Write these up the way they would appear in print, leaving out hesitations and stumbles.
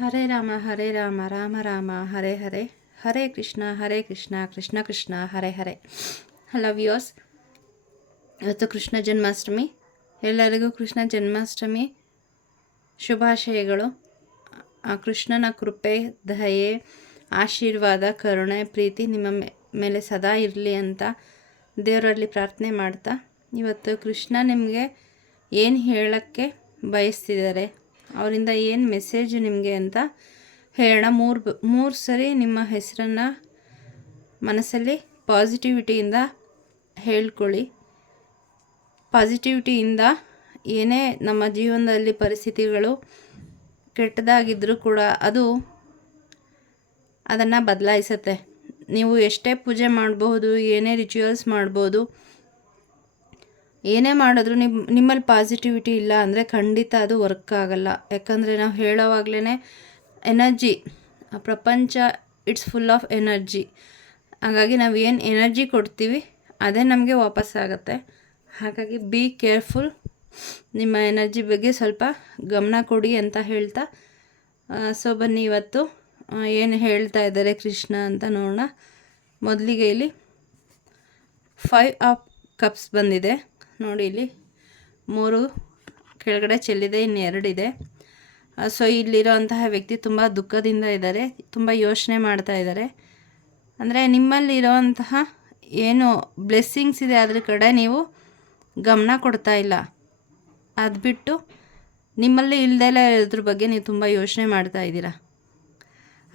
ಹರೇ ರಾಮ ರಾಮ ರಾಮ ಹರೇ ಹರೇ, ಹರೇ ಕೃಷ್ಣ ಕೃಷ್ಣ ಕೃಷ್ಣ ಹರೇ ಹರೇ. Hello viewers, ಇವತ್ತು ಕೃಷ್ಣ ಜನ್ಮಾಷ್ಟಮಿ. ಎಲ್ಲರಿಗೂ ಕೃಷ್ಣ ಜನ್ಮಾಷ್ಟಮಿ ಶುಭಾಶಯಗಳು. ಆ ಕೃಷ್ಣನ ಕೃಪೆ, ದಯೆ, ಆಶೀರ್ವಾದ, ಕರುಣೆ, ಪ್ರೀತಿ ನಿಮ್ಮ ಮೇಲೆ ಸದಾ ಇರಲಿ ಅಂತ ದೇವರಲ್ಲಿ ಪ್ರಾರ್ಥನೆ ಮಾಡ್ತಾ, ಇವತ್ತು ಕೃಷ್ಣ ನಿಮಗೆ ಏನು ಹೇಳೋಕ್ಕೆ ಬಯಸ್ತಿದ್ದಾರೆ, ಅವರಿಂದ ಏನು ಮೆಸೇಜ್ ನಿಮಗೆ ಅಂತ ಹೇಳೋಣ. ಮೂರು ಸರಿ ನಿಮ್ಮ ಹೆಸರನ್ನು ಮನಸ್ಸಲ್ಲಿ ಪಾಸಿಟಿವಿಟಿಯಿಂದ ಹೇಳ್ಕೊಳ್ಳಿ. ಪಾಸಿಟಿವಿಟಿಯಿಂದ ಏನೇ ನಮ್ಮ ಜೀವನದಲ್ಲಿ ಪರಿಸ್ಥಿತಿಗಳು ಕೆಟ್ಟದಾಗಿದ್ದರೂ ಕೂಡ ಅದನ್ನು ಬದಲಾಯಿಸುತ್ತೆ. ನೀವು ಎಷ್ಟೇ ಪೂಜೆ ಮಾಡಬಹುದು, ಏನೇ ರಿಚುವಲ್ಸ್ ಮಾಡ್ಬೋದು, ಏನೇ ಮಾಡಿದ್ರೂ ನಿಮ್ಮಲ್ಲಿ ಪಾಸಿಟಿವಿಟಿ ಇಲ್ಲ ಅಂದರೆ ಖಂಡಿತ ಅದು ವರ್ಕ್ ಆಗಲ್ಲ. ಯಾಕಂದರೆ ನಾವು ಹೇಳೋವಾಗಲೇ ಎನರ್ಜಿ, ಪ್ರಪಂಚ ಇಟ್ಸ್ ಫುಲ್ ಆಫ್ ಎನರ್ಜಿ. ಹಾಗಾಗಿ ನಾವು ಏನು ಎನರ್ಜಿ ಕೊಡ್ತೀವಿ ಅದೇ ನಮಗೆ ವಾಪಸ್ಸಾಗುತ್ತೆ. ಹಾಗಾಗಿ ಬಿ ಕೇರ್ಫುಲ್, ನಿಮ್ಮ ಎನರ್ಜಿ ಬಗ್ಗೆ ಸ್ವಲ್ಪ ಗಮನ ಕೊಡಿ ಅಂತ ಹೇಳ್ತಾ, ಸೊ ಬನ್ನಿ ಇವತ್ತು ಏನು ಹೇಳ್ತಾ ಇದ್ದಾರೆ ಕೃಷ್ಣ ಅಂತ ನೋಡೋಣ. ಮೊದಲಿಗೆ ಇಲ್ಲಿ 5 ಆಫ್ ಕಪ್ಸ್ ಬಂದಿದೆ ನೋಡಿ. ಇಲ್ಲಿ 3 ಕೆಳಗಡೆ ಚೆಲ್ಲಿದೆ, ಇನ್ನು 2 ಇದೆ. ಸೊ ಇಲ್ಲಿರೋಂತಹ ವ್ಯಕ್ತಿ ತುಂಬ ದುಃಖದಿಂದ ಇದ್ದಾರೆ, ತುಂಬ ಯೋಚನೆ ಮಾಡ್ತಾ ಇದ್ದಾರೆ. ಅಂದರೆ ನಿಮ್ಮಲ್ಲಿರೋಂತಹ ಏನು ಬ್ಲೆಸ್ಸಿಂಗ್ಸ್ ಇದೆ ಅದ್ರ ಕಡೆ ನೀವು ಗಮನ ಕೊಡ್ತಾ ಇಲ್ಲ. ಅದು ಬಿಟ್ಟು ನಿಮ್ಮಲ್ಲಿ ಇಲ್ದೆಲ್ಲ ಇರೋದ್ರ ಬಗ್ಗೆ ನೀವು ತುಂಬ ಯೋಚನೆ ಮಾಡ್ತಾ ಇದ್ದೀರಾ,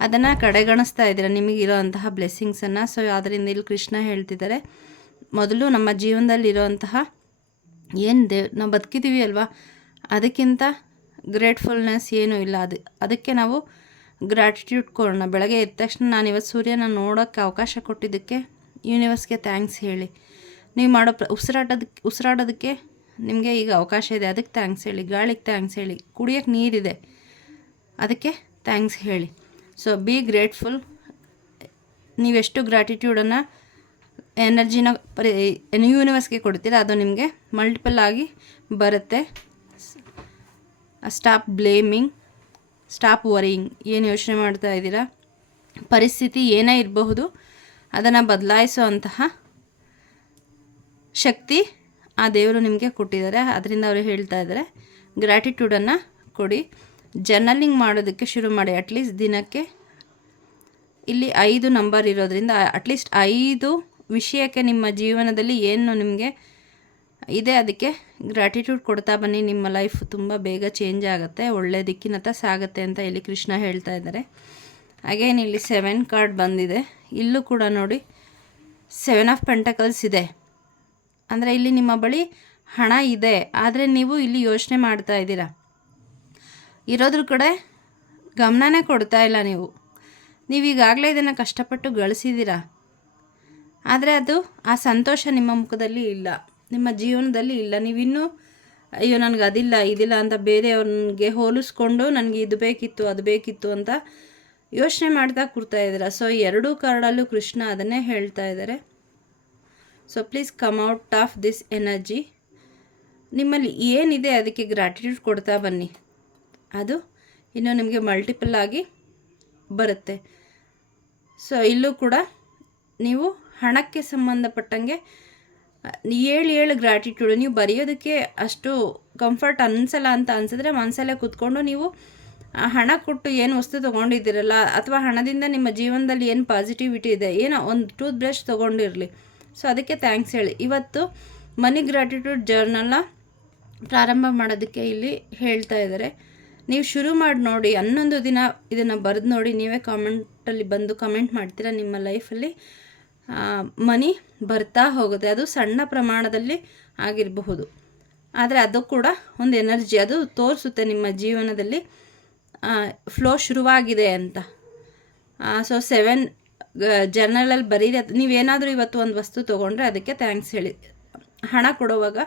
ಅದನ್ನು ಕಡೆಗಣಿಸ್ತಾ ಇದ್ದೀರಾ, ನಿಮಗಿರೋ ಅಂತಹ ಬ್ಲೆಸ್ಸಿಂಗ್ಸನ್ನು. ಸೊ ಅದರಿಂದ ಇಲ್ಲಿ ಕೃಷ್ಣ ಹೇಳ್ತಿದ್ದಾರೆ, ಮೊದಲು ನಮ್ಮ ಜೀವನದಲ್ಲಿರೋಂತಹ ಏನು ನಾವು ಬದುಕಿದ್ದೀವಿ ಅಲ್ವಾ, ಅದಕ್ಕಿಂತ ಗ್ರೇಟ್ಫುಲ್ನೆಸ್ ಏನೂ ಇಲ್ಲ. ಅದಕ್ಕೆ ನಾವು ಗ್ರ್ಯಾಟಿಟ್ಯೂಡ್ ಕೊಡೋಣ. ಬೆಳಗ್ಗೆ ಎದ್ದ ತಕ್ಷಣ ನಾನು ಇವತ್ತು ಸೂರ್ಯನ ನೋಡೋಕ್ಕೆ ಅವಕಾಶ ಕೊಟ್ಟಿದ್ದಕ್ಕೆ ಯೂನಿವರ್ಸ್ಗೆ ಥ್ಯಾಂಕ್ಸ್ ಹೇಳಿ. ನೀವು ಮಾಡೋ ಉಸಿರಾಡೋದಕ್ಕೆ ನಿಮಗೆ ಈಗ ಅವಕಾಶ ಇದೆ, ಅದಕ್ಕೆ ಥ್ಯಾಂಕ್ಸ್ ಹೇಳಿ. ಗಾಳಿಗೆ ಥ್ಯಾಂಕ್ಸ್ ಹೇಳಿ. ಕುಡಿಯೋಕ್ಕೆ ನೀರಿದೆ, ಅದಕ್ಕೆ ಥ್ಯಾಂಕ್ಸ್ ಹೇಳಿ. So be grateful. ನೀವೆಷ್ಟು ಗ್ರ್ಯಾಟಿಟ್ಯೂಡನ್ನು, ಎನರ್ಜಿನ ಯೂನಿವರ್ಸ್ಗೆ ಕೊಡ್ತೀರ, ಅದು ನಿಮಗೆ ಮಲ್ಟಿಪಲ್ ಆಗಿ ಬರುತ್ತೆ. Stop blaming, stop worrying. ಏನು ಯೋಚನೆ ಮಾಡ್ತಾ ಇದ್ದೀರಾ, ಪರಿಸ್ಥಿತಿ ಏನೇ ಇರಬಹುದು ಅದನ್ನು ಬದಲಾಯಿಸೋ ಅಂತಹ ಶಕ್ತಿ ಆ ದೇವರು ನಿಮಗೆ ಕೊಟ್ಟಿದ್ದಾರೆ. ಅದರಿಂದ ಅವರು ಹೇಳ್ತಾ ಇದ್ದಾರೆ ಗ್ರ್ಯಾಟಿಟ್ಯೂಡನ್ನು ಕೊಡಿ. ಜರ್ನಲಿಂಗ್ ಮಾಡೋದಕ್ಕೆ ಶುರು ಮಾಡಿ. ಅಟ್ಲೀಸ್ಟ್ ದಿನಕ್ಕೆ ಇಲ್ಲಿ 5 ನಂಬರ್ ಇರೋದ್ರಿಂದ ಅಟ್ಲೀಸ್ಟ್ 5 ವಿಷಯಕ್ಕೆ ನಿಮ್ಮ ಜೀವನದಲ್ಲಿ ಏನು ನಿಮಗೆ ಇದೆ ಅದಕ್ಕೆ ಗ್ರ್ಯಾಟಿಟ್ಯೂಡ್ ಕೊಡ್ತಾ ಬನ್ನಿ. ನಿಮ್ಮ ಲೈಫ್ ತುಂಬ ಬೇಗ ಚೇಂಜ್ ಆಗುತ್ತೆ, ಒಳ್ಳೆ ದಿಕ್ಕಿನತ್ತ ಸಾಗುತ್ತೆ ಅಂತ ಇಲ್ಲಿ ಕೃಷ್ಣ ಹೇಳ್ತಾ ಇದ್ದಾರೆ. ಅಗೇನ್ ಇಲ್ಲಿ 7 ಕಾರ್ಡ್ ಬಂದಿದೆ. ಇಲ್ಲೂ ಕೂಡ ನೋಡಿ 7 ಆಫ್ ಪೆಂಟಕಲ್ಸ್ ಇದೆ. ಅಂದರೆ ಇಲ್ಲಿ ನಿಮ್ಮ ಬಳಿ ಹಣ ಇದೆ, ಆದರೆ ನೀವು ಇಲ್ಲಿ ಯೋಚನೆ ಮಾಡ್ತಾ ಇದ್ದೀರಾ, ಇರೋದ್ರ ಕಡೆ ಗಮನನೇ ಕೊಡ್ತಾ ಇಲ್ಲ. ನೀವೀಗಾಗಲೇ ಇದನ್ನು ಕಷ್ಟಪಟ್ಟು ಗಳಿಸಿದ್ದೀರಾ, ಆದರೆ ಆ ಸಂತೋಷ ನಿಮ್ಮ ಮುಖದಲ್ಲಿ ಇಲ್ಲ, ನಿಮ್ಮ ಜೀವನದಲ್ಲಿ ಇಲ್ಲ. ನೀವಿನ್ನೂ ಅಯ್ಯೋ ನನಗೆ ಅದಿಲ್ಲ ಇದಿಲ್ಲ ಅಂತ ಬೇರೆಯವ್ರಿಗೆ ಹೋಲಿಸ್ಕೊಂಡು ನನಗೆ ಇದು ಬೇಕಿತ್ತು ಅದು ಬೇಕಿತ್ತು ಅಂತ ಯೋಚನೆ ಮಾಡ್ತಾ ಕೂರ್ತಾ ಇದ್ದೀರಾ. ಸೊ 2 ಕಾರ್ಡಲ್ಲೂ ಕೃಷ್ಣ ಅದನ್ನೇ ಹೇಳ್ತಾ ಇದ್ದಾರೆ. So please come out of this energy. ನಿಮ್ಮಲ್ಲಿ ಏನಿದೆ ಅದಕ್ಕೆ ಗ್ರ್ಯಾಟಿಟ್ಯೂಡ್ ಕೊಡ್ತಾ ಬನ್ನಿ, ಅದು ಇನ್ನೂ ನಿಮಗೆ ಮಲ್ಟಿಪಲ್ ಆಗಿ ಬರುತ್ತೆ. ಸೊ ಇಲ್ಲೂ ಕೂಡ ನೀವು ಹಣಕ್ಕೆ ಸಂಬಂಧಪಟ್ಟಂಗೆ 7 ಗ್ರ್ಯಾಟಿಟ್ಯೂಡ್. ನೀವು ಬರೆಯೋದಕ್ಕೆ ಅಷ್ಟು ಕಂಫರ್ಟ್ ಅನಿಸಲ್ಲ ಅಂತ ಅನಿಸಿದ್ರೆ ಮನಸ್ಸಲ್ಲೇ ಕೂತ್ಕೊಂಡು ನೀವು ಹಣ ಕೊಟ್ಟು ಏನು ವಸ್ತು ತೊಗೊಂಡಿದ್ದೀರಲ್ಲ, ಅಥವಾ ಹಣದಿಂದ ನಿಮ್ಮ ಜೀವನದಲ್ಲಿ ಏನು ಪಾಸಿಟಿವಿಟಿ ಇದೆ, ಏನೋ ಒಂದು ಟೂತ್ ಬ್ರಷ್ ತೊಗೊಂಡಿರಲಿ, ಸೊ ಅದಕ್ಕೆ ಥ್ಯಾಂಕ್ಸ್ ಹೇಳಿ. ಇವತ್ತು ಮನಿ ಗ್ರ್ಯಾಟಿಟ್ಯೂಡ್ ಜರ್ನಲ್ನ ಪ್ರಾರಂಭ ಮಾಡೋದಕ್ಕೆ ಇಲ್ಲಿ ಹೇಳ್ತಾ ಇದ್ದಾರೆ. ನೀವು ಶುರು ಮಾಡಿ ನೋಡಿ, 11 ದಿನ ಇದನ್ನು ಬರೆದು ನೋಡಿ. ನೀವೇ ಕಾಮೆಂಟಲ್ಲಿ ಬಂದು ಕಮೆಂಟ್ ಮಾಡ್ತೀರಾ, ನಿಮ್ಮ ಲೈಫಲ್ಲಿ ಮನಿ ಬರ್ತಾ ಹೋಗುತ್ತೆ. ಅದು ಸಣ್ಣ ಪ್ರಮಾಣದಲ್ಲಿ ಆಗಿರಬಹುದು, ಆದರೆ ಅದು ಕೂಡ ಒಂದು ಎನರ್ಜಿ, ಅದು ತೋರಿಸುತ್ತೆ ನಿಮ್ಮ ಜೀವನದಲ್ಲಿ ಫ್ಲೋ ಶುರುವಾಗಿದೆ ಅಂತ. ಸೊ 7 ಜರ್ನಲಲ್ಲಿ ಬರೀರಿ. ನೀವೇನಾದರೂ ಇವತ್ತು ಒಂದು ವಸ್ತು ತೊಗೊಂಡ್ರೆ ಅದಕ್ಕೆ ಥ್ಯಾಂಕ್ಸ್ ಹೇಳಿ. ಹಣ ಕೊಡುವಾಗ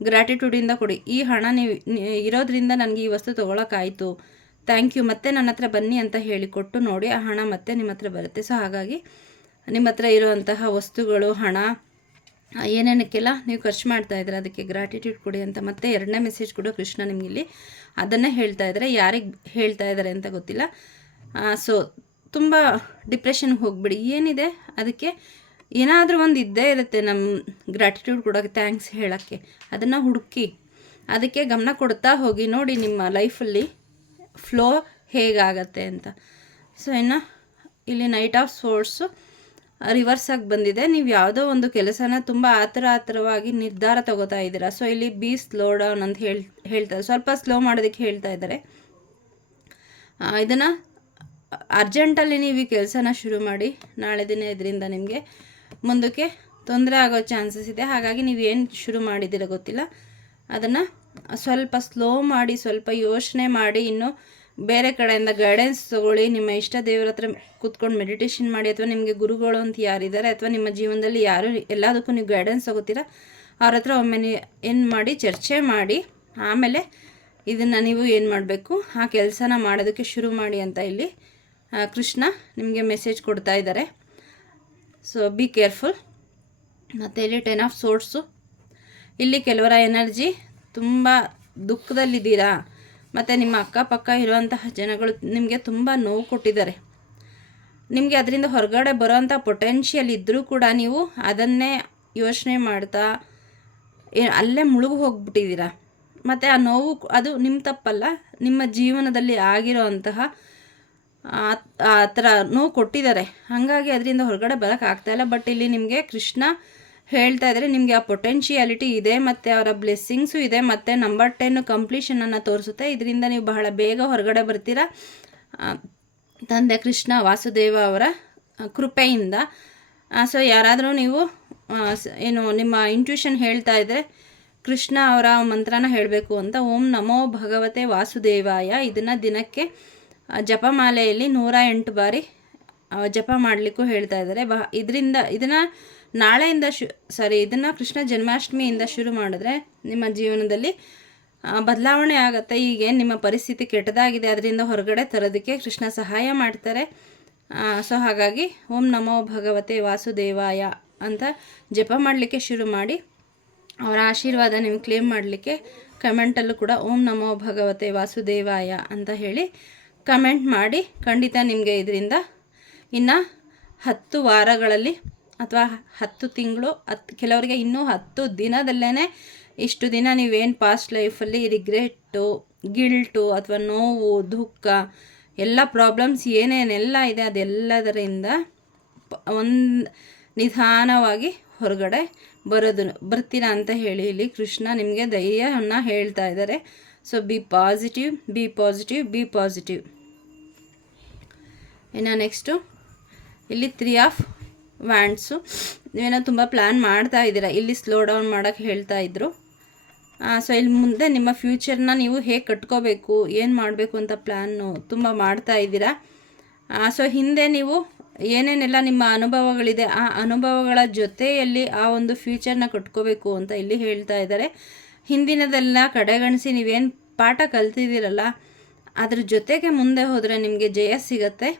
ಗ್ರ್ಯಾಟಿಟ್ಯೂಡಿಂದ ಕೊಡಿ. ಈ ಹಣ ನೀವು ಇರೋದ್ರಿಂದ ನನಗೆ ಈ ವಸ್ತು ತೊಗೊಳಕ್ಕಾಯಿತು, ಥ್ಯಾಂಕ್ ಯು, ಮತ್ತೆ ನನ್ನ ಹತ್ರ ಬನ್ನಿ ಅಂತ ಹೇಳಿಕೊಟ್ಟು ನೋಡಿ, ಆ ಹಣ ಮತ್ತೆ ನಿಮ್ಮ ಹತ್ರ ಬರುತ್ತೆ. ಸೊ ಹಾಗಾಗಿ ನಿಮ್ಮ ಹತ್ರ ಇರುವಂತಹ ವಸ್ತುಗಳು, ಹಣ ಏನೇನಕ್ಕೆಲ್ಲ ನೀವು ಖರ್ಚು ಮಾಡ್ತಾ ಇದ್ದೀರ ಅದಕ್ಕೆ ಗ್ರಾಟಿಟ್ಯೂಡ್ ಕೊಡಿ ಅಂತ. ಮತ್ತು ಎರಡನೇ ಮೆಸೇಜ್ ಕೂಡ ಕೃಷ್ಣ ನಿಮಗಿಲ್ಲಿ ಅದನ್ನೇ ಹೇಳ್ತಾ ಇದ್ದಾರೆ. ಯಾರಿಗೆ ಹೇಳ್ತಾ ಇದ್ದಾರೆ ಅಂತ ಗೊತ್ತಿಲ್ಲ. ಸೊ ತುಂಬ ಡಿಪ್ರೆಷನ್ಗೆ ಹೋಗ್ಬಿಡಿ. ಏನಿದೆ ಅದಕ್ಕೆ ಏನಾದರೂ ಒಂದು ಇದ್ದೇ ಇರುತ್ತೆ ನಮ್ಮ ಗ್ರಾಟಿಟ್ಯೂಡ್ ಕೊಡೋಕ್ಕೆ, ಥ್ಯಾಂಕ್ಸ್ ಹೇಳೋಕ್ಕೆ. ಅದನ್ನು ಹುಡುಕಿ ಅದಕ್ಕೆ ಗಮನ ಕೊಡ್ತಾ ಹೋಗಿ. ನೋಡಿ ನಿಮ್ಮ ಲೈಫಲ್ಲಿ ಫ್ಲೋ ಹೇಗಾಗತ್ತೆ ಅಂತ. ಸೊ ಇನ್ನು ಇಲ್ಲಿ ನೈಟ್ ಆಫ್ ಸೋರ್ಸು ರಿವರ್ಸ್ ಆಗಿ ಬಂದಿದೆ. ನೀವು ಯಾವುದೋ ಒಂದು ಕೆಲಸನ ತುಂಬ ಆತುರವಾಗಿ ನಿರ್ಧಾರ ತಗೋತಾ ಇದ್ದೀರಾ. ಸೊ ಇಲ್ಲಿ ಬಿ ಸ್ಲೋ ಡೌನ್ ಅಂತ ಹೇಳ್ತಾರೆ. ಸ್ವಲ್ಪ ಸ್ಲೋ ಮಾಡೋದಕ್ಕೆ ಹೇಳ್ತಾ ಇದ್ದಾರೆ. ಇದನ್ನು ಅರ್ಜೆಂಟಲ್ಲಿ ನೀವು ಈ ಕೆಲಸನ ಶುರು ಮಾಡಿ. ನಾಳೆ ದಿನ ಇದರಿಂದ ನಿಮಗೆ ಮುಂದಕ್ಕೆ ತೊಂದರೆ ಆಗೋ ಚಾನ್ಸಸ್ ಇದೆ. ಹಾಗಾಗಿ ನೀವು ಏನು ಶುರು ಮಾಡಿದ್ದೀರ ಗೊತ್ತಿಲ್ಲ, ಅದನ್ನು ಸ್ವಲ್ಪ ಸ್ಲೋ ಮಾಡಿ, ಸ್ವಲ್ಪ ಯೋಚನೆ ಮಾಡಿ, ಇನ್ನು ಬೇರೆ ಕಡೆಯಿಂದ ಗೈಡೆನ್ಸ್ ತೊಗೊಳ್ಳಿ. ನಿಮ್ಮ ಇಷ್ಟ ದೇವ್ರ ಹತ್ರ ಕೂತ್ಕೊಂಡು ಮೆಡಿಟೇಷನ್ ಮಾಡಿ, ಅಥವಾ ನಿಮಗೆ ಗುರುಗಳು ಅಂತ ಯಾರಿದ್ದಾರೆ, ಅಥವಾ ನಿಮ್ಮ ಜೀವನದಲ್ಲಿ ಯಾರು ಎಲ್ಲದಕ್ಕೂ ನೀವು ಗೈಡೆನ್ಸ್ ತೊಗೋತೀರಾ ಅವ್ರ ಹತ್ರ ಒಮ್ಮೆ ಏನು ಮಾಡಿ, ಚರ್ಚೆ ಮಾಡಿ, ಆಮೇಲೆ ಇದನ್ನು ನೀವು ಏನು ಮಾಡಬೇಕು, ಆ ಕೆಲಸನ ಮಾಡೋದಕ್ಕೆ ಶುರು ಮಾಡಿ ಅಂತ ಇಲ್ಲಿ ಕೃಷ್ಣ ನಿಮಗೆ ಮೆಸೇಜ್ ಕೊಡ್ತಾ ಇದ್ದಾರೆ. So be careful. ಮತ್ತು ಇಲ್ಲಿ 10 ಆಫ್ ಸೋರ್ಟ್ಸು. ಇಲ್ಲಿ ಕೆಲವರ ಎನರ್ಜಿ ತುಂಬ ದುಃಖದಲ್ಲಿದ್ದೀರಾ, ಮತ್ತು ನಿಮ್ಮ ಅಕ್ಕಪಕ್ಕ ಇರುವಂತಹ ಜನಗಳು ನಿಮಗೆ ತುಂಬ ನೋವು ಕೊಟ್ಟಿದ್ದಾರೆ. ನಿಮಗೆ ಅದರಿಂದ ಹೊರಗಡೆ ಬರೋವಂಥ ಪೊಟೆನ್ಷಿಯಲ್ ಇದ್ದರೂ ಕೂಡ ನೀವು ಅದನ್ನೇ ಯೋಚನೆ ಮಾಡ್ತಾ ಅಲ್ಲೇ ಮುಳುಗು ಹೋಗ್ಬಿಟ್ಟಿದ್ದೀರಾ. ಮತ್ತು ಆ ನೋವು ಅದು ನಿಮ್ಮ ತಪ್ಪಲ್ಲ, ನಿಮ್ಮ ಜೀವನದಲ್ಲಿ ಆಗಿರೋ ಅಂತಹ ಆ ಥರ ನೋವು ಕೊಟ್ಟಿದ್ದಾರೆ. ಹಾಗಾಗಿ ಅದರಿಂದ ಹೊರಗಡೆ ಬರೋಕ್ಕಾಗ್ತಾಯಿಲ್ಲ. ಬಟ್ ಇಲ್ಲಿ ನಿಮಗೆ ಕೃಷ್ಣ ಹೇಳ್ತಾ ಇದ್ದಾರೆ, ನಿಮಗೆ ಆ ಪೊಟೆನ್ಷಿಯಾಲಿಟಿ ಇದೆ, ಮತ್ತು ಅವರ ಬ್ಲೆಸ್ಸಿಂಗ್ಸು ಇದೆ, ಮತ್ತು ನಂಬರ್ 10 ಕಂಪ್ಲೀಷನನ್ನು ತೋರಿಸುತ್ತೆ. ಇದರಿಂದ ನೀವು ಬಹಳ ಬೇಗ ಹೊರಗಡೆ ಬರ್ತೀರಾ ತಂದೆ ಕೃಷ್ಣ ವಾಸುದೇವ ಅವರ ಕೃಪೆಯಿಂದ. ಸೊ ಯಾರಾದರೂ ನೀವು ಏನು ನಿಮ್ಮ ಇಂಟ್ಯೂಷನ್ ಹೇಳ್ತಾ ಇದ್ದರೆ ಕೃಷ್ಣ ಅವರ ಮಂತ್ರನ ಹೇಳಬೇಕು ಅಂತ, ಓಂ ನಮೋ ಭಗವತೆ ವಾಸುದೇವಾಯ, ಇದನ್ನು ದಿನಕ್ಕೆ ಜಪಮಾಲೆಯಲ್ಲಿ 108 ಬಾರಿ ಜಪ ಮಾಡಲಿಕ್ಕೂ ಹೇಳ್ತಾ ಇದ್ದಾರೆ. ಇದನ್ನು ನಾಳೆಯಿಂದ ಇದನ್ನು ಕೃಷ್ಣ ಜನ್ಮಾಷ್ಟಮಿಯಿಂದ ಶುರು ಮಾಡಿದ್ರೆ ನಿಮ್ಮ ಜೀವನದಲ್ಲಿ ಬದಲಾವಣೆ ಆಗುತ್ತೆ. ಈಗ ನಿಮ್ಮ ಪರಿಸ್ಥಿತಿ ಕೆಟ್ಟದಾಗಿದೆ, ಅದರಿಂದ ಹೊರಗಡೆ ತರೋದಕ್ಕೆ ಕೃಷ್ಣ ಸಹಾಯ ಮಾಡ್ತಾರೆ. ಸೊ ಹಾಗಾಗಿ ಓಂ ನಮೋ ಭಗವತೆ ವಾಸುದೇವಾಯ ಅಂತ ಜಪ ಮಾಡಲಿಕ್ಕೆ ಶುರು ಮಾಡಿ, ಅವರ ಆಶೀರ್ವಾದ ನೀವು ಕ್ಲೇಮ್ ಮಾಡಲಿಕ್ಕೆ ಕಮೆಂಟಲ್ಲೂ ಕೂಡ ಓಂ ನಮೋ ಭಗವತೆ ವಾಸುದೇವಾಯ ಅಂತ ಹೇಳಿ ಕಮೆಂಟ್ ಮಾಡಿ. ಖಂಡಿತ ನಿಮಗೆ ಇದರಿಂದ ಇನ್ನು 10 ವಾರಗಳಲ್ಲಿ ಅಥವಾ 10 ತಿಂಗಳು, ಕೆಲವರಿಗೆ ಇನ್ನೂ 10 ದಿನದಲ್ಲೇ ಇಷ್ಟು ದಿನ ನೀವೇನು ಪಾಸ್ಟ್ ಲೈಫಲ್ಲಿ ರಿಗ್ರೆಟ್ಟು, ಗಿಲ್ಟು ಅಥವಾ ನೋವು, ದುಃಖ ಎಲ್ಲ ಪ್ರಾಬ್ಲಮ್ಸ್ ಏನೇನೆಲ್ಲ ಇದೆ ಅದೆಲ್ಲದರಿಂದ ನಿಧಾನವಾಗಿ ಹೊರಗಡೆ ಬರ್ತೀರಾ ಅಂತ ಹೇಳಿ ಇಲ್ಲಿ ಕೃಷ್ಣ ನಿಮಗೆ ಧೈರ್ಯವನ್ನು ಹೇಳ್ತಾ ಇದ್ದಾರೆ. So B positive, B positive, B positive. ಇನ್ನು ನೆಕ್ಸ್ಟು ಇಲ್ಲಿ 3 ಆಫ್ ವ್ಯಾಂಡ್ಸು. ನೀವೇನೋ ತುಂಬ ಪ್ಲ್ಯಾನ್ ಮಾಡ್ತಾ ಇದ್ದೀರಾ, ಇಲ್ಲಿ ಸ್ಲೋ ಡೌನ್ ಮಾಡೋಕ್ಕೆ ಹೇಳ್ತಾ ಇದ್ರು. ಸೊ ಇಲ್ಲಿ ಮುಂದೆ ನಿಮ್ಮ ಫ್ಯೂಚರ್ನ ನೀವು ಹೇಗೆ ಕಟ್ಕೋಬೇಕು, ಏನು ಮಾಡಬೇಕು ಅಂತ ಪ್ಲ್ಯಾನು ತುಂಬ ಮಾಡ್ತಾ ಇದ್ದೀರಾ. ಸೊ ಹಿಂದೆ ನೀವು ಏನೇನೆಲ್ಲ ನಿಮ್ಮ ಅನುಭವಗಳಿದೆ, ಆ ಅನುಭವಗಳ ಜೊತೆಯಲ್ಲಿ ಆ ಒಂದು ಫ್ಯೂಚರ್ನ ಕಟ್ಕೋಬೇಕು ಅಂತ ಇಲ್ಲಿ ಹೇಳ್ತಾ ಇದ್ದಾರೆ. ಹಿಂದಿನದೆಲ್ಲ ಕಡೆಗಣಿಸಿ ನೀವೇನು ಪಾಠ ಕಲ್ತಿದ್ದೀರಲ್ಲ ಅದ್ರ ಜೊತೆಗೆ ಮುಂದೆ ಹೋದರೆ ನಿಮಗೆ ಜಯ ಸಿಗತ್ತೆ.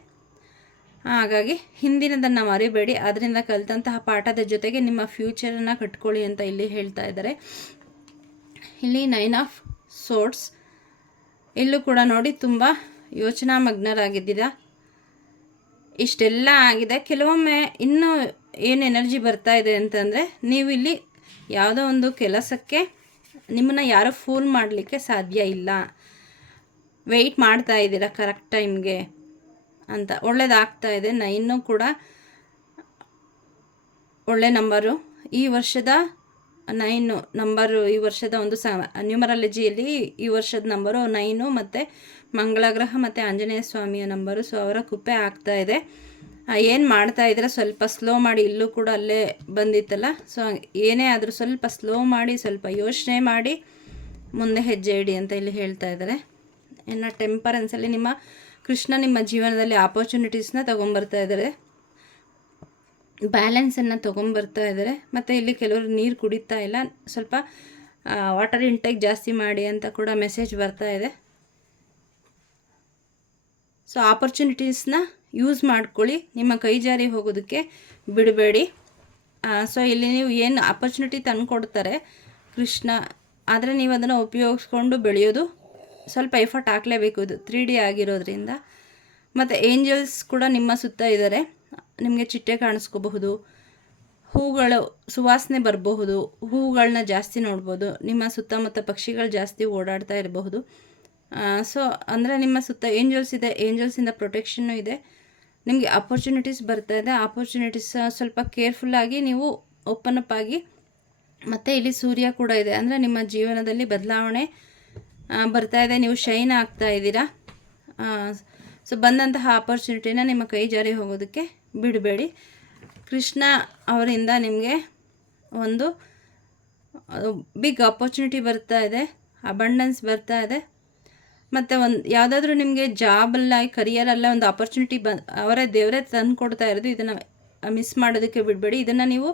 ಹಾಗಾಗಿ ಹಿಂದಿನದನ್ನು ಮರಿಬೇಡಿ, ಅದರಿಂದ ಕಲಿತಂತಹ ಪಾಠದ ಜೊತೆಗೆ ನಿಮ್ಮ ಫ್ಯೂಚರನ್ನು ಕಟ್ಕೊಳ್ಳಿ ಅಂತ ಇಲ್ಲಿ ಹೇಳ್ತಾ ಇದ್ದಾರೆ. ಇಲ್ಲಿ 9 ಆಫ್ ಸೋರ್ಟ್ಸ್. ಇಲ್ಲೂ ಕೂಡ ನೋಡಿ ತುಂಬ ಯೋಚನಾ ಮಗ್ನರಾಗಿದ್ದೀರಾ. ಇಷ್ಟೆಲ್ಲ ಆಗಿದೆ. ಕೆಲವೊಮ್ಮೆ ಇನ್ನೂ ಏನು ಎನರ್ಜಿ ಬರ್ತಾ ಇದೆ ಅಂತಂದರೆ, ನೀವು ಇಲ್ಲಿ ಯಾವುದೋ ಒಂದು ಕೆಲಸಕ್ಕೆ ನಿಮ್ಮನ್ನು ಯಾರೂ ಫೂಲ್ ಮಾಡಲಿಕ್ಕೆ ಸಾಧ್ಯ ಇಲ್ಲ. ವೆಯ್ಟ್ ಮಾಡ್ತಾ ಇದ್ದೀರಾ ಕರೆಕ್ಟ್ ಟೈಮ್ಗೆ ಅಂತ. ಒಳ್ಳೇದಾಗ್ತಾ ಇದೆ. 9 ಕೂಡ ಒಳ್ಳೆ ನಂಬರು. ಈ ವರ್ಷದ 9 ನಂಬರು, ಈ ವರ್ಷದ ಒಂದು ನ್ಯೂಮರಾಲಜಿಯಲ್ಲಿ ಈ ವರ್ಷದ ನಂಬರು 9 ಮತ್ತು ಮಂಗಳ ಗ್ರಹ ಮತ್ತು ಆಂಜನೇಯ ಸ್ವಾಮಿಯ ನಂಬರು. ಸೊ ಅವರ ಕೃಪೆ ಆಗ್ತಾ ಇದೆ. ಏನು ಮಾಡ್ತಾ ಇದ್ರೆ ಸ್ವಲ್ಪ ಸ್ಲೋ ಮಾಡಿ. ಇಲ್ಲೂ ಕೂಡ ಅಲ್ಲೇ ಬಂದಿತ್ತಲ್ಲ. ಸೊ ಏನೇ ಆದರೂ ಸ್ವಲ್ಪ ಸ್ಲೋ ಮಾಡಿ, ಸ್ವಲ್ಪ ಯೋಚನೆ ಮಾಡಿ ಮುಂದೆ ಹೆಜ್ಜೆ ಇಡಿ ಅಂತ ಇಲ್ಲಿ ಹೇಳ್ತಾ ಇದ್ದಾರೆ. ಇನ್ನು ಟೆಂಪರೆನ್ಸಲ್ಲಿ ನಿಮ್ಮ ಕೃಷ್ಣ ನಿಮ್ಮ ಜೀವನದಲ್ಲಿ ಆಪರ್ಚುನಿಟೀಸ್ನ ತೊಗೊಂಬರ್ತಾ ಇದ್ದಾರೆ, ಬ್ಯಾಲೆನ್ಸನ್ನು ತೊಗೊಂಬರ್ತಾ ಇದ್ದಾರೆ. ಮತ್ತು ಇಲ್ಲಿ ಕೆಲವರು ನೀರು ಕುಡಿತಾ ಇಲ್ಲ, ಸ್ವಲ್ಪ ವಾಟರ್ ಇಂಟೇಕ್ ಜಾಸ್ತಿ ಮಾಡಿ ಅಂತ ಕೂಡ ಮೆಸೇಜ್ ಬರ್ತಾ ಇದೆ. ಸೊ ಆಪರ್ಚುನಿಟೀಸ್ನ ಯೂಸ್ ಮಾಡ್ಕೊಳ್ಳಿ, ನಿಮ್ಮ ಕೈ ಜಾರಿ ಹೋಗೋದಕ್ಕೆ ಬಿಡಬೇಡಿ. ಸೊ ಇಲ್ಲಿ ನೀವು ಏನು ಆಪರ್ಚುನಿಟಿ ತಂದುಕೊಡ್ತಾರೆ ಕೃಷ್ಣ, ಆದರೆ ನೀವು ಅದನ್ನು ಉಪಯೋಗಿಸ್ಕೊಂಡು ಬೆಳೆಯೋದು ಸ್ವಲ್ಪ ಎಫರ್ಟ್ ಹಾಕಲೇಬೇಕು. ಇದು 3D ಆಗಿರೋದ್ರಿಂದ. ಮತ್ತು ಏಂಜಲ್ಸ್ ಕೂಡ ನಿಮ್ಮ ಸುತ್ತ ಇದ್ದಾರೆ. ನಿಮಗೆ ಚಿಟ್ಟೆ ಕಾಣಿಸ್ಕೋಬಹುದು, ಹೂಗಳು ಸುವಾಸನೆ ಬರಬಹುದು, ಹೂಗಳನ್ನ ಜಾಸ್ತಿ ನೋಡ್ಬೋದು, ನಿಮ್ಮ ಸುತ್ತಮುತ್ತ ಪಕ್ಷಿಗಳು ಜಾಸ್ತಿ ಓಡಾಡ್ತಾ ಇರಬಹುದು. ಸೊ ಅಂದರೆ ನಿಮ್ಮ ಸುತ್ತ ಏಂಜಲ್ಸ್ ಇದೆ, ಏಂಜಲ್ಸಿಂದ ಪ್ರೊಟೆಕ್ಷನ್ನು ಇದೆ. ನಿಮಗೆ ಆಪರ್ಚುನಿಟೀಸ್ ಬರ್ತಾ ಇದೆ. ಆಪರ್ಚುನಿಟೀಸ್ ಸ್ವಲ್ಪ ಕೇರ್ಫುಲ್ಲಾಗಿ ನೀವು ಓಪನ್ ಅಪ್ ಆಗಿ. ಮತ್ತು ಇಲ್ಲಿ ಸೂರ್ಯ ಕೂಡ ಇದೆ, ಅಂದರೆ ನಿಮ್ಮ ಜೀವನದಲ್ಲಿ ಬದಲಾವಣೆ ಬರ್ತಾ ಇದೆ, ನೀವು ಶೈನ್ ಆಗ್ತಾ ಇದ್ದೀರಾ. ಸೊ ಬಂದಂತಹ ಆಪರ್ಚುನಿಟಿನ ನಿಮ್ಮ ಕೈ ಜಾರಿ ಹೋಗೋದಕ್ಕೆ ಬಿಡಬೇಡಿ. ಕೃಷ್ಣ ಅವರಿಂದ ನಿಮಗೆ ಒಂದು ಬಿಗ್ ಆಪರ್ಚುನಿಟಿ ಬರ್ತಾ ಇದೆ, ಅಬಂಡೆನ್ಸ್ ಬರ್ತಾ ಇದೆ. ಮತ್ತು ಯಾವುದಾದ್ರೂ ನಿಮಗೆ ಜಾಬಲ್ಲ, ಕರಿಯರಲ್ಲ ಒಂದು ಆಪರ್ಚುನಿಟಿ ದೇವರೇ ತಂದು ಕೊಡ್ತಾ ಇರೋದು. ಇದನ್ನು ಮಿಸ್ ಮಾಡೋದಕ್ಕೆ ಬಿಡಬೇಡಿ. ಇದನ್ನು ನೀವು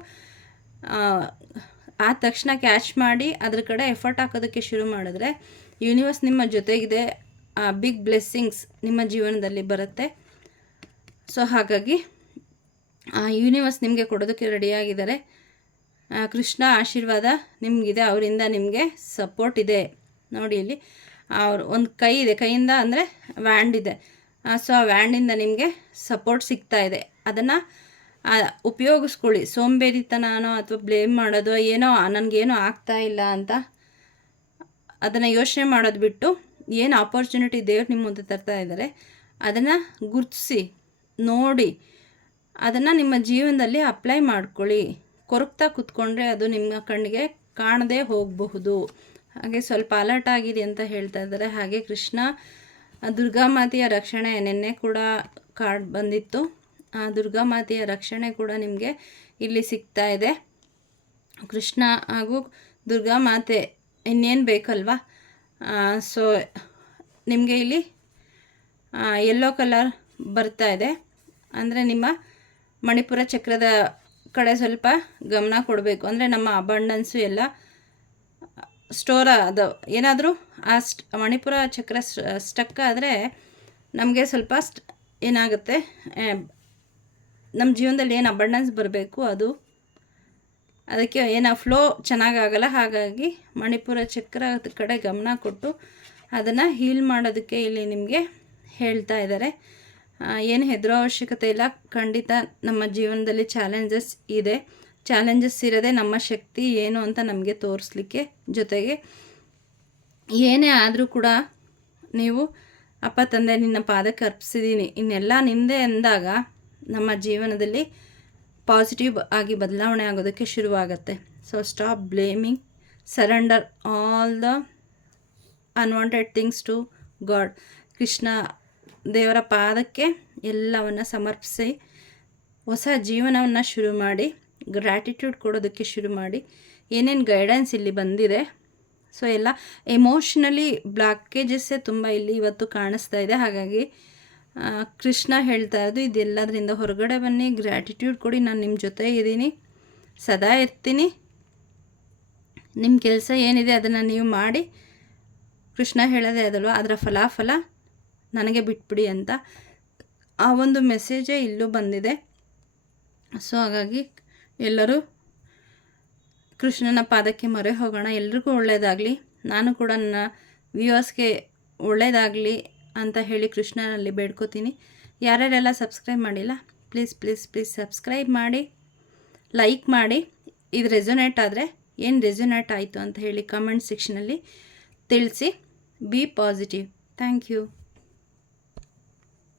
ಆ ತಕ್ಷಣ ಕ್ಯಾಚ್ ಮಾಡಿ ಅದ್ರ ಕಡೆ ಎಫರ್ಟ್ ಹಾಕೋದಕ್ಕೆ ಶುರು ಮಾಡಿದ್ರೆ ಯೂನಿವರ್ಸ್ ನಿಮ್ಮ ಜೊತೆಗಿದೆ. ಬಿಗ್ ಬ್ಲೆಸ್ಸಿಂಗ್ಸ್ ನಿಮ್ಮ ಜೀವನದಲ್ಲಿ ಬರುತ್ತೆ. ಸೊ ಹಾಗಾಗಿ ಯೂನಿವರ್ಸ್ ನಿಮಗೆ ಕೊಡೋದಕ್ಕೆ ರೆಡಿಯಾಗಿದ್ದಾರೆ. ಕೃಷ್ಣ ಆಶೀರ್ವಾದ ನಿಮಗಿದೆ, ಅವರಿಂದ ನಿಮಗೆ ಸಪೋರ್ಟ್ ಇದೆ. ನೋಡಿ ಇಲ್ಲಿ ಅವ್ರು ಒಂದು ಕೈ ಇದೆ, ಕೈಯಿಂದ ಅಂದರೆ ವ್ಯಾಂಡ್ ಇದೆ. ಸೊ ಆ ವ್ಯಾಂಡಿಂದ ನಿಮಗೆ ಸಪೋರ್ಟ್ ಸಿಗ್ತಾ ಇದೆ. ಅದನ್ನು ಉಪಯೋಗಿಸ್ಕೊಳ್ಳಿ. ಸೋಂಬೇರಿತನನೋ ಅಥವಾ ಬ್ಲೇಮ್ ಮಾಡೋದು, ಏನೋ ನನಗೇನೋ ಆಗ್ತಾ ಇಲ್ಲ ಅಂತ ಅದನ್ನು ಯೋಚನೆ ಮಾಡೋದು ಬಿಟ್ಟು, ಏನು ಆಪರ್ಚುನಿಟಿ ದೇವ್ರು ನಿಮ್ಮ ಮುಂದೆ ತರ್ತಾ ಇದ್ದಾರೆ ಅದನ್ನು ಗುರುತಿಸಿ ನೋಡಿ, ಅದನ್ನು ನಿಮ್ಮ ಜೀವನದಲ್ಲಿ ಅಪ್ಲೈ ಮಾಡ್ಕೊಳ್ಳಿ. ಕೊರಗ್ತಾ ಕೂತ್ಕೊಂಡ್ರೆ ಅದು ನಿಮ್ಮ ಕಣ್ಣಿಗೆ ಕಾಣದೇ ಹೋಗಬಹುದು. ಹಾಗೆ ಸ್ವಲ್ಪ ಅಲರ್ಟ್ ಆಗಿರಿ ಅಂತ ಹೇಳ್ತಾ ಇದ್ದಾರೆ. ಹಾಗೆ ಕೃಷ್ಣ ದುರ್ಗಾಮಾತೆಯ ರಕ್ಷಣೆ ನಿನ್ನೆ ಕೂಡ ಕಾರ್ಡ್ ಬಂದಿತ್ತು. ಆ ದುರ್ಗಾಮಾತೆಯ ರಕ್ಷಣೆ ಕೂಡ ನಿಮಗೆ ಇಲ್ಲಿ ಸಿಗ್ತಾ ಇದೆ. ಕೃಷ್ಣ ಹಾಗೂ ದುರ್ಗಾಮಾತೆ ಇನ್ನೇನು ಬೇಕಲ್ವಾ. ಸೊ ನಿಮಗೆ ಇಲ್ಲಿ ಯೆಲ್ಲೋ ಕಲರ್ ಬರ್ತಾ ಇದೆ, ಅಂದರೆ ನಿಮ್ಮ ಮಣಿಪುರ ಚಕ್ರದ ಕಡೆ ಸ್ವಲ್ಪ ಗಮನ ಕೊಡಬೇಕು. ಅಂದರೆ ನಮ್ಮ ಅಬಂಡನ್ಸು ಎಲ್ಲ ಸ್ಟೋರ್ ಅದು ಏನಾದರೂ ಮಣಿಪುರ ಚಕ್ರ ಸ್ಟಕ್ ಆದರೆ ನಮಗೆ ಸ್ವಲ್ಪ ಏನಾಗುತ್ತೆ, ನಮ್ಮ ಜೀವನದಲ್ಲಿ ಏನು ಅಬಂಡನ್ಸ್ ಬರಬೇಕು ಅದಕ್ಕೆ ಏನೋ ಫ್ಲೋ ಚೆನ್ನಾಗಾಗಲ್ಲ. ಹಾಗಾಗಿ ಮಣಿಪುರ ಚಕ್ರ ಕಡೆ ಗಮನ ಕೊಟ್ಟು ಅದನ್ನು ಹೀಲ್ ಮಾಡೋದಕ್ಕೆ ಇಲ್ಲಿ ನಿಮಗೆ ಹೇಳ್ತಾ ಇದ್ದಾರೆ. ಏನು ಹೆದರೋ ಅವಶ್ಯಕತೆ ಇಲ್ಲ. ಖಂಡಿತ ನಮ್ಮ ಜೀವನದಲ್ಲಿ ಚಾಲೆಂಜಸ್ ಇದೆ. ಚಾಲೆಂಜಸ್ ಇರೋದೇ ನಮ್ಮ ಶಕ್ತಿ ಏನು ಅಂತ ನಮಗೆ ತೋರಿಸ್ಲಿಕ್ಕೆ. ಜೊತೆಗೆ ಏನೇ ಆದರೂ ಕೂಡ ನೀವು ಅಪ್ಪ ತಂದೆ ನಿನ್ನ ಪಾದಕ್ಕೆ ಅರ್ಪಿಸಿದ್ದೀನಿ, ಇನ್ನೆಲ್ಲ ನಿಂದೆ ಅಂದಾಗ ನಮ್ಮ ಜೀವನದಲ್ಲಿ ಪಾಸಿಟಿವ್ ಆಗಿ ಬದಲಾವಣೆ ಆಗೋದಕ್ಕೆ ಶುರುವಾಗುತ್ತೆ. So stop blaming, surrender all the unwanted things to God. Krishna ದೇವರ ಪಾದಕ್ಕೆ ಎಲ್ಲವನ್ನು ಸಮರ್ಪಿಸಿ ಹೊಸ ಜೀವನವನ್ನು ಶುರು ಮಾಡಿ, ಗ್ರ್ಯಾಟಿಟ್ಯೂಡ್ ಕೊಡೋದಕ್ಕೆ ಶುರು ಮಾಡಿ. ಏನೇನು ಗೈಡೆನ್ಸ್ ಇಲ್ಲಿ ಬಂದಿದೆ, ಸೊ ಎಲ್ಲ ಎಮೋಷ್ನಲಿ ಬ್ಲಾಕೇಜಸ್ಸೇ ತುಂಬ ಇಲ್ಲಿ ಇವತ್ತು ಕಾಣಿಸ್ತಾ ಇದೆ. ಹಾಗಾಗಿ ಕೃಷ್ಣ ಹೇಳ್ತಾ ಇರೋದು ಇದೆಲ್ಲದರಿಂದ ಹೊರಗಡೆ ಬನ್ನಿ, ಗ್ರ್ಯಾಟಿಟ್ಯೂಡ್ ಕೊಡಿ, ನಾನು ನಿಮ್ಮ ಜೊತೆ ಇದ್ದೀನಿ, ಸದಾ ಇರ್ತೀನಿ, ನಿಮ್ಮ ಕೆಲಸ ಏನಿದೆ ಅದನ್ನು ನೀವು ಮಾಡಿ. ಕೃಷ್ಣ ಹೇಳೋದೇ ಅದಲ್ವ, ಅದರ ಫಲಾಫಲ ನನಗೆ ಬಿಟ್ಬಿಡಿ ಅಂತ ಆ ಒಂದು ಮೆಸೇಜೇ ಇಲ್ಲೂ ಬಂದಿದೆ. ಸೊ ಹಾಗಾಗಿ ಎಲ್ಲರೂ ಕೃಷ್ಣನ ಪಾದಕ್ಕೆ ಮೊರೆ ಹೋಗೋಣ. ಎಲ್ರಿಗೂ ಒಳ್ಳೆಯದಾಗಲಿ. ನಾನು ಕೂಡ ನನ್ನ ವ್ಯೂವರ್ಸ್ಗೆ ಒಳ್ಳೆಯದಾಗಲಿ ಅಂತ ಹೇಳಿ ಕೃಷ್ಣನಲ್ಲಿ ಬೇಡ್ಕೋತೀನಿ. ಯಾರ್ಯಾರೆಲ್ಲ ಸಬ್ಸ್ಕ್ರೈಬ್ ಮಾಡಿಲ್ಲ ಪ್ಲೀಸ್ ಪ್ಲೀಸ್ ಪ್ಲೀಸ್ ಸಬ್ಸ್ಕ್ರೈಬ್ ಮಾಡಿ, ಲೈಕ್ ಮಾಡಿ. ಇದು ರೆಸೊನೇಟ್ ಆದರೆ ಏನು ರೆಸೊನೇಟ್ ಆಯಿತು ಅಂತ ಹೇಳಿ ಕಮೆಂಟ್ ಸೆಕ್ಷನಲ್ಲಿ ತಿಳಿಸಿ. Be positive. Thank you.